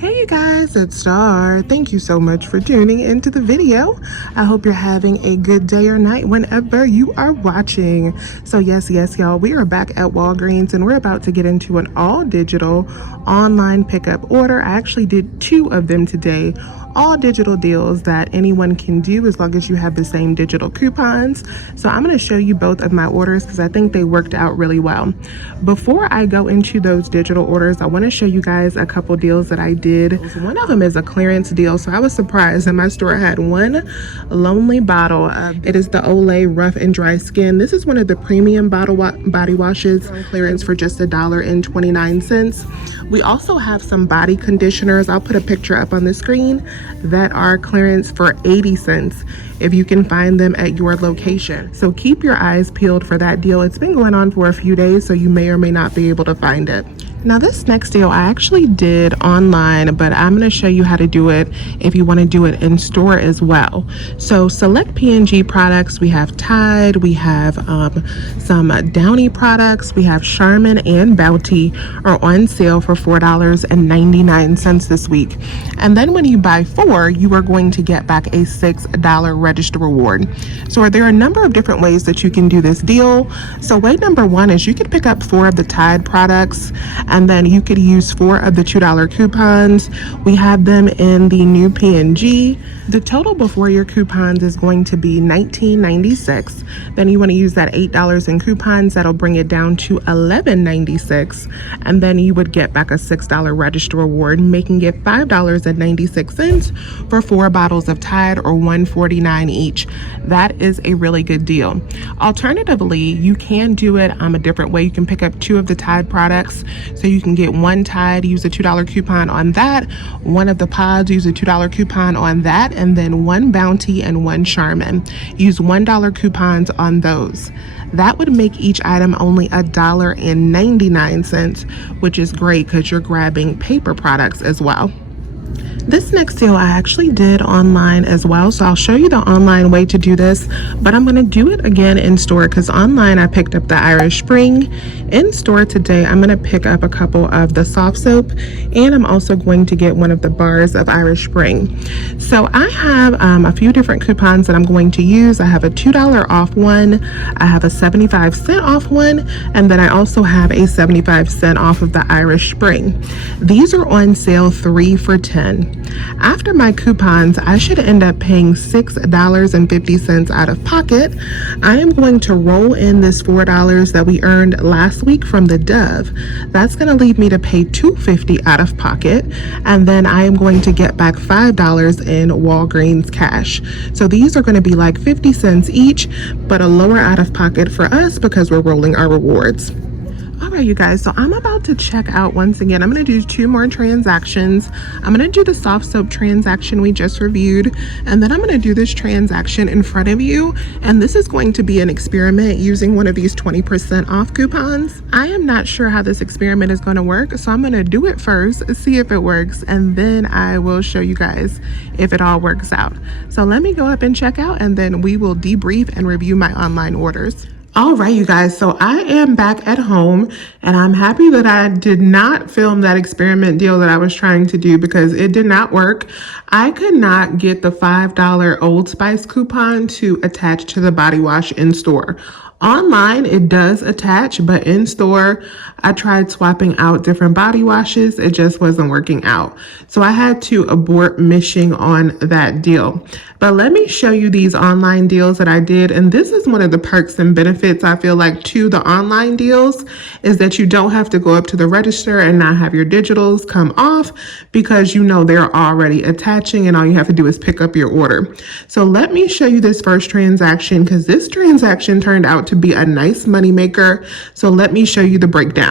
Hey you guys, it's Star. Thank you so much for tuning into the video. I hope you're having a good day or night whenever you are watching. So yes, y'all, we are back at Walgreens and we're about to get into an all digital online pickup order. I actually did 2 of them today. All digital deals that anyone can do as long as you have the same digital coupons. So I'm going to show you both of my orders because I think they worked out really well. Before I go into those digital orders, I want to show you guys a couple deals that I did. One of them is a clearance deal, so I was surprised that my store had one lonely bottle. It is the Olay Rough and Dry Skin. This is one of the premium body washes on clearance for just $1.29. We also have some body conditioners. I'll put a picture up on the screen that are clearance for 80 cents if you can find them at your location. So keep your eyes peeled for that deal. It's been going on for a few days, so you may or may not be able to find it. Now this next deal I actually did online, but I'm going to show you how to do it if you want to do it in store as well. So select P&G products. We have Tide, we have some Downy products, we have Charmin and Bounty are on sale for $4.99 this week. And then when you buy 4, you are going to get back a $6 register reward. So there are a number of different ways that you can do this deal. So way number 1 is you could pick up 4 of the Tide products, and then you could use 4 of the $2 coupons. We have them in the new P&G. The total before your coupons is going to be $19.96. Then you want to use that $8 in coupons. That'll bring it down to $11.96. And then you would get back a $6 register reward, making it $5.96 for 4 bottles of Tide, or $1.49 each. That is a really good deal. Alternatively, you can do it a different way. You can pick up 2 of the Tide products. So you can get 1 Tide, use a $2 coupon on that, 1 of the pods, use a $2 coupon on that, and then 1 Bounty and 1 Charmin. Use $1 coupons on those. That would make each item only $1.99, which is great because you're grabbing paper products as well. This next deal I actually did online as well, so I'll show you the online way to do this, but I'm going to do it again in store because online I picked up the Irish Spring. In store today I'm going to pick up a couple of the soft soap, and I'm also going to get 1 of the bars of Irish Spring. So I have a few different coupons that I'm going to use. I have a $2 off one, I have a 75-cent off one, and then I also have a 75-cent off of the Irish Spring. These are on sale 3 for $10. After my coupons, I should end up paying $6.50 out of pocket. I am going to roll in this $4 that we earned last week from the Dove. That's going to leave me to pay $2.50 out of pocket, and then I am going to get back $5 in Walgreens cash. So these are going to be like 50 cents each, but a lower out of pocket for us because we're rolling our rewards. All right, you guys, so I'm about to check out once again. I'm going to do 2 more transactions. I'm going to do the soft soap transaction we just reviewed, and then I'm going to do this transaction in front of you, and this is going to be an experiment using one of these 20% off coupons. I am not sure how this experiment is going to work, so I'm going to do it first, see if it works, and then I will show you guys if it all works out. So let me go up and check out, and then we will debrief and review my online orders. All right, you guys, so I am back at home, and I'm happy that I did not film that experiment deal that I was trying to do because it did not work. I could not get the $5 Old Spice coupon to attach to the body wash in store. Online, it does attach, but in store, I tried swapping out different body washes. It just wasn't working out. So I had to abort mission on that deal. But let me show you these online deals that I did. And this is one of the perks and benefits I feel like to the online deals is that you don't have to go up to the register and not have your digitals come off because you know they're already attaching and all you have to do is pick up your order. So let me show you this first transaction because this transaction turned out to be a nice money maker. So let me show you the breakdown.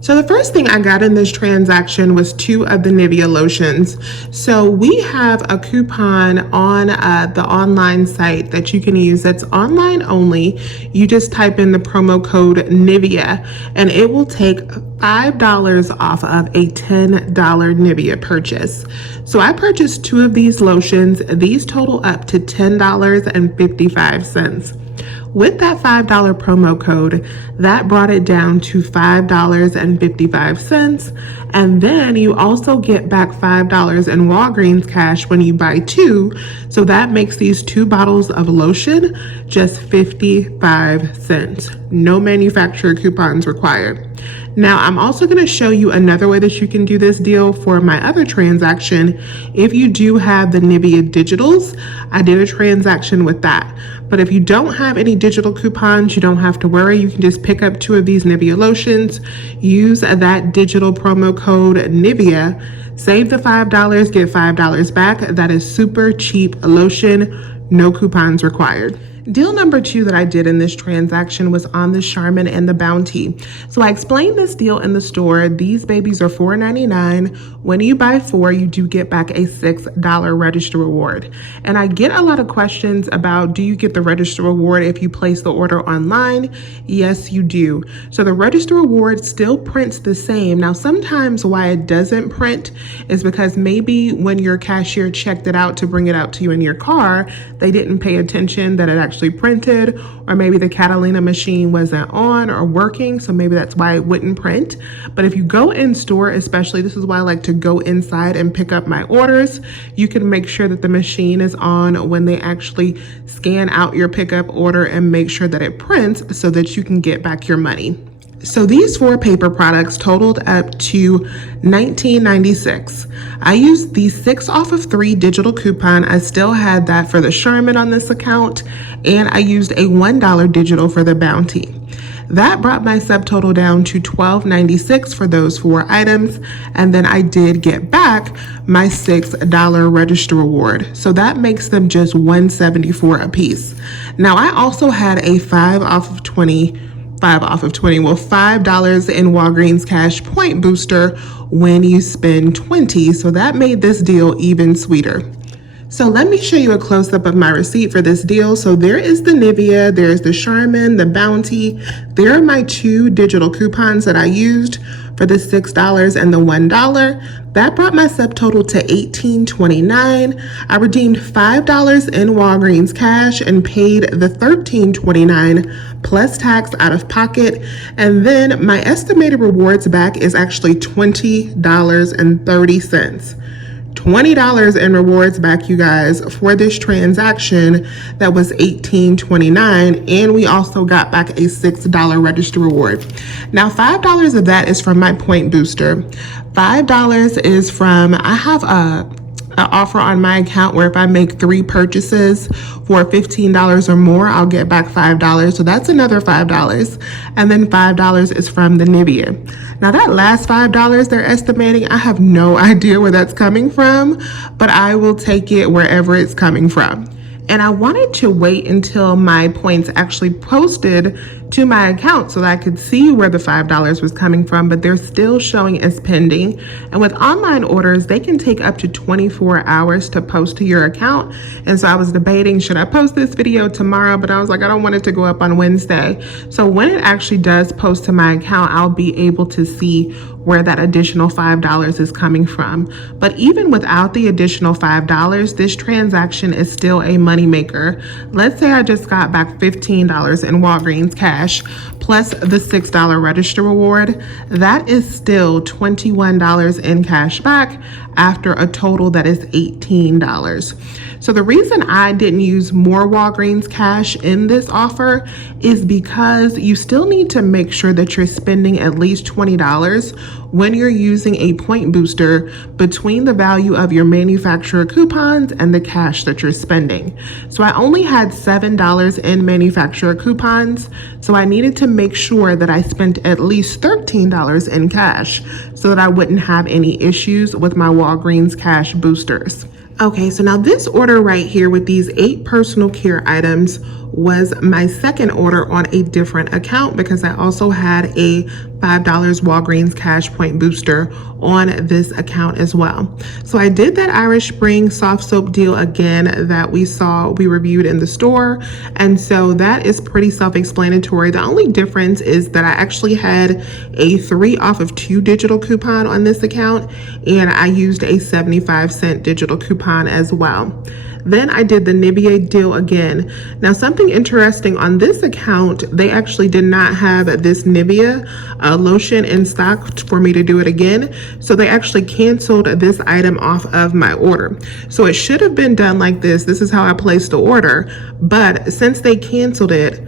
So the first thing I got in this transaction was 2 of the Nivea lotions. So we have a coupon on the online site that you can use that's online only. You just type in the promo code Nivea and it will take $5 off of a $10 Nivea purchase. So I purchased 2 of these lotions. These total up to $10.55. With that $5 promo code, that brought it down to $5.55. And then you also get back $5 in Walgreens cash when you buy two. So that makes these 2 bottles of lotion just 55 cents. No manufacturer coupons required. Now, I'm also going to show you another way that you can do this deal for my other transaction. If you do have the Nivea digitals, I did a transaction with that. But if you don't have any digital coupons, you don't have to worry. You can just pick up 2 of these Nivea lotions, use that digital promo code Nivea, save the $5, get $5 back. That is super cheap lotion, no coupons required. Deal number 2 that I did in this transaction was on the Charmin and the Bounty. So I explained this deal in the store. These babies are $4.99. When you buy 4, you do get back a $6 register reward. And I get a lot of questions about, do you get the register reward if you place the order online? Yes, you do. So the register reward still prints the same. Now, sometimes why it doesn't print is because maybe when your cashier checked it out to bring it out to you in your car, they didn't pay attention that it actually printed, or maybe the Catalina machine wasn't on or working, so maybe that's why it wouldn't print. But if you go in store, especially, this is why I like to go inside and pick up my orders, you can make sure that the machine is on when they actually scan out your pickup order and make sure that it prints so that you can get back your money. So these 4 paper products totaled up to $19.96. I used the 6 off of 3 digital coupon. I still had that for the Charmin on this account, and I used a $1 digital for the Bounty. That brought my subtotal down to $12.96 for those 4 items, and then I did get back my $6 register reward. So that makes them just $1.74 a piece. Now I also had a $5 off of 20 $5 in Walgreens cash point booster when you spend 20. So that made this deal even sweeter. So let me show you a close-up of my receipt for this deal. So there is the Nivea, there's the Charmin, the Bounty. There are my 2 digital coupons that I used for the $6 and the $1. That brought my subtotal to $18.29. I redeemed $5 in Walgreens cash and paid the $13.29 plus tax out of pocket. And then my estimated rewards back is actually $20.30. $20 in rewards back, you guys, for this transaction that was $18.29, and we also got back a $6 register reward. Now, $5 of that is from my point booster. $5 is from, I have an offer on my account where if I make 3 purchases for $15 or more, I'll get back $5. So that's another $5. And then $5 is from the Nivea. Now that last $5 they're estimating, I have no idea where that's coming from, but I will take it wherever it's coming from. And I wanted to wait until my points actually posted to my account so that I could see where the $5 was coming from, but they're still showing as pending. And with online orders, they can take up to 24 hours to post to your account. And so I was debating, should I post this video tomorrow? But I was like, I don't want it to go up on Wednesday. So when it actually does post to my account, I'll be able to see where that additional $5 is coming from. But even without the additional $5, this transaction is still a moneymaker. Let's say I just got back $15 in Walgreens cash plus the $6 register reward. That is still $21 in cash back after a total that is $18. So the reason I didn't use more Walgreens cash in this offer is because you still need to make sure that you're spending at least $20 when you're using a point booster between the value of your manufacturer coupons and the cash that you're spending. So I only had $7 in manufacturer coupons, so I needed to make sure that I spent at least $13 in cash so that I wouldn't have any issues with my Walgreens cash boosters. Okay, so now this order right here with these 8 personal care items was my second order on a different account because I also had a $5 Walgreens cash point booster on this account as well. So I did that Irish Spring soft soap deal again that we reviewed in the store. And so that is pretty self-explanatory. The only difference is that I actually had a 3 off of 2 digital coupon on this account, and I used a 75-cent digital coupon as well. Then I did the Nivea deal again. Now, something interesting on this account, they actually did not have this Nivea lotion in stock for me to do it again. So they actually canceled this item off of my order. So it should have been done like this. This is how I placed the order. But since they canceled it,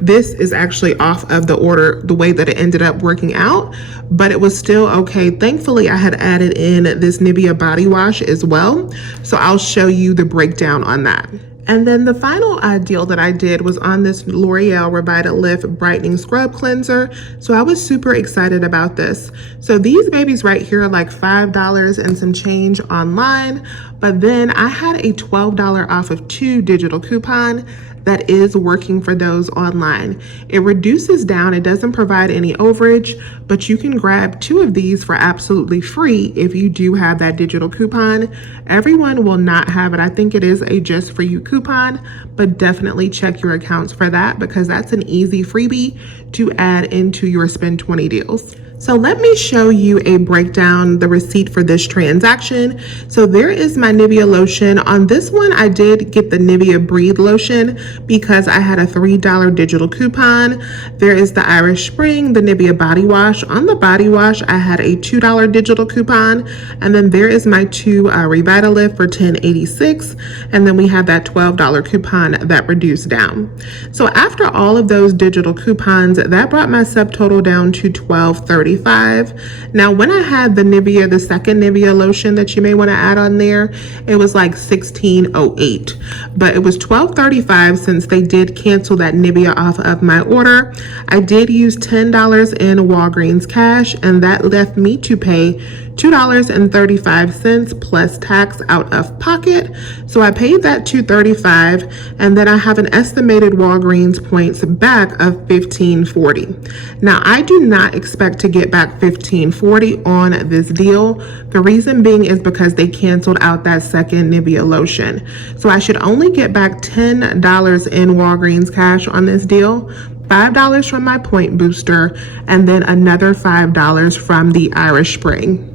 this is actually off of the order the way that it ended up working out, but it was still okay. Thankfully, I had added in this Nivea body wash as well. So I'll show you the breakdown on that. And then the final deal that I did was on this L'Oreal Revitalift Brightening Scrub Cleanser. So I was super excited about this. So these babies right here are like $5 and some change online. But then I had a $12 off of 2 digital coupon that is working for those online. It reduces down, it doesn't provide any overage, but you can grab 2 of these for absolutely free if you do have that digital coupon. Everyone will not have it. I think it is a just for you coupon, but definitely check your accounts for that because that's an easy freebie to add into your spend 20 deals. So let me show you a breakdown, the receipt for this transaction. So there is my Nivea lotion. On this one, I did get the Nivea Breathe lotion because I had a $3 digital coupon. There is the Irish Spring, the Nivea body wash. On the body wash, I had a $2 digital coupon. And then there is my 2 Revitalift for $10.86. And then we have that $12 coupon that reduced down. So after all of those digital coupons, that brought my subtotal down to $12.35. Now, when I had the Nivea, the second Nivea lotion that you may want to add on there, it was like $16.08, but it was $12.35 since they did cancel that Nivea off of my order. I did use $10 in Walgreens cash, and that left me to pay $2.35 plus tax out of pocket. So I paid that $2.35, and then I have an estimated Walgreens points back of $15.40. Now, I do not expect to get back $15.40 on this deal. The reason being is because they canceled out that second Nivea lotion. So I should only get back $10 in Walgreens cash on this deal, $5 from my point booster, and then another $5 from the Irish Spring.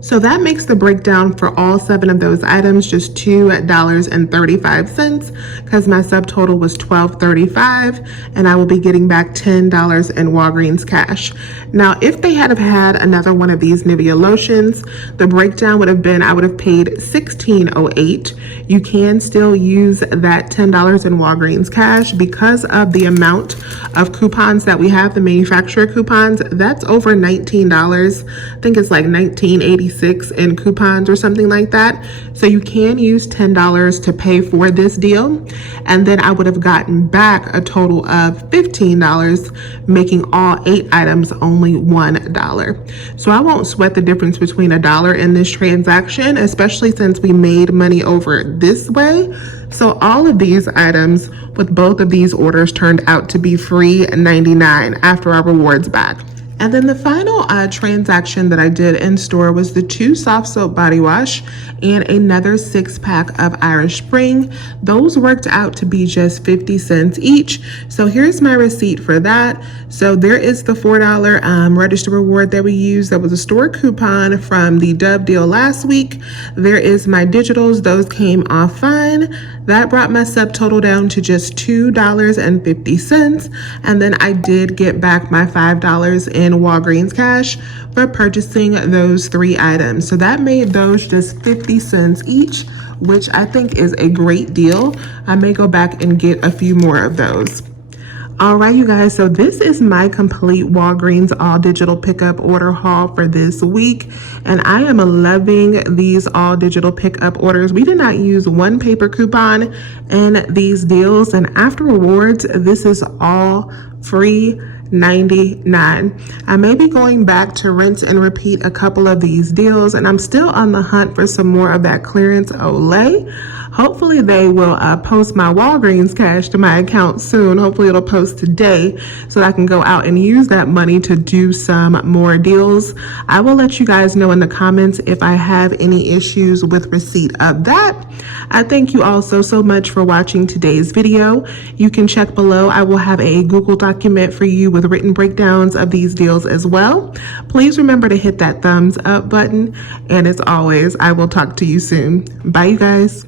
So that makes the breakdown for all 7 of those items just $2.35 because my subtotal was $12.35, and I will be getting back $10 in Walgreens cash. Now, if they had had another one of these Nivea lotions, the breakdown would have been I would have paid $16.08. You can still use that $10 in Walgreens cash because of the amount of coupons that we have, the manufacturer coupons. That's over $19. I think it's like $19.86 in coupons or something like that. So you can use $10 to pay for this deal, and then I would have gotten back a total of $15, making all 8 items only $1. So I won't sweat the difference between $1 in this transaction, especially since we made money over this way. So all of these items with both of these orders turned out to be free $99 after our rewards back. And then the final transaction that I did in store was the 2 soft soap body wash and another 6-pack of Irish Spring. Those worked out to be just 50 cents each. So here's my receipt for that. So there is the $4 register reward that we used. That was a store coupon from the Dove deal last week. There is my digitals. Those came off fine. That brought my subtotal down to just $2.50. And then I did get back my $5 in Walgreens cash for purchasing those 3 items. So that made those just 50 cents each, which I think is a great deal. I may go back and get a few more of those. All right, you guys, so this is my complete Walgreens all digital pickup order haul for this week, and I am loving these all digital pickup orders. We did not use one paper coupon in these deals, and after rewards, this is all free $99. I may be going back to rinse and repeat a couple of these deals, and I'm still on the hunt for some more of that clearance Olay. Hopefully they will post my Walgreens cash to my account soon. Hopefully it'll post today so that I can go out and use that money to do some more deals. I will let you guys know in the comments if I have any issues with receipt of that. I thank you all so much for watching today's video. You can check below. I will have a Google document for you with written breakdowns of these deals as well. Please remember to hit that thumbs up button. And as always, I will talk to you soon. Bye, you guys.